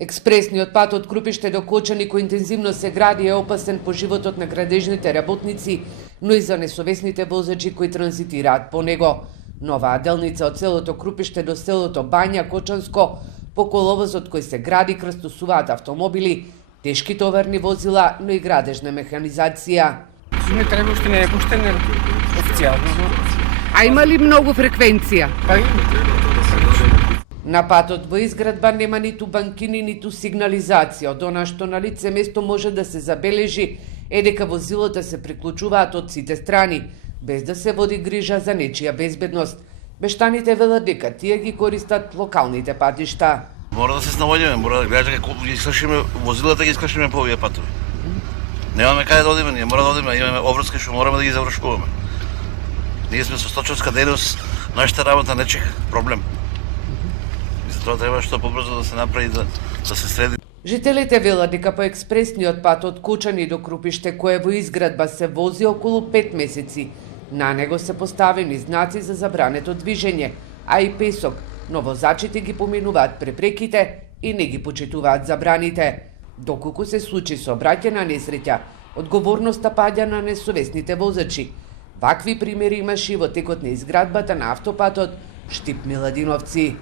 Експресниот пат од Крупиште до Кочани кој интензивно се гради е опасен по животот на градежните работници, но и за несовесните возачи кои транзитираат по него. Новаа делница од селото Крупиште до селото Бања Кочанско, по коловозот кој се гради крстосуваат автомобили, тешки товарни возила, но и градежна механизација. Не треба, уште не е пуштен официјално. А има ли многу фреквенција? Па На патот во изградба нема ниту банкини, ниту сигнализација, од она што на лице место може да се забележи е дека возилата се приклучуваат од сите страни, без да се води грижа за нечија безбедност. Мештаните велат дека тие ги користат локалните патишта. Мора да се снаоѓаме, мора да гледаме како ги искашиме возилата, ги искашиме по овие патови. Немаме каде да одиме, ние мора да одиме, имаме обврски што мораме да ги завршуваме. Ние сме со сточарска дејност, нашата работа не чека проблем. И затоа треба што побрзо да се направи да се среди. Жителите велат дека по експресниот пат од Кочани до Крупиште, кој е во изградба, се вози околу 5 месеци. На него се поставени знаци за забрането движење, а и песок, но возачите ги поминуваат препреките и не ги почитуваат забраните. Доколку се случи сообраќајна несреќа, одговорноста паѓа на несовесните возачи. Вакви примери имаше и во текот на изградбата на автопатот Штип Миладиновци.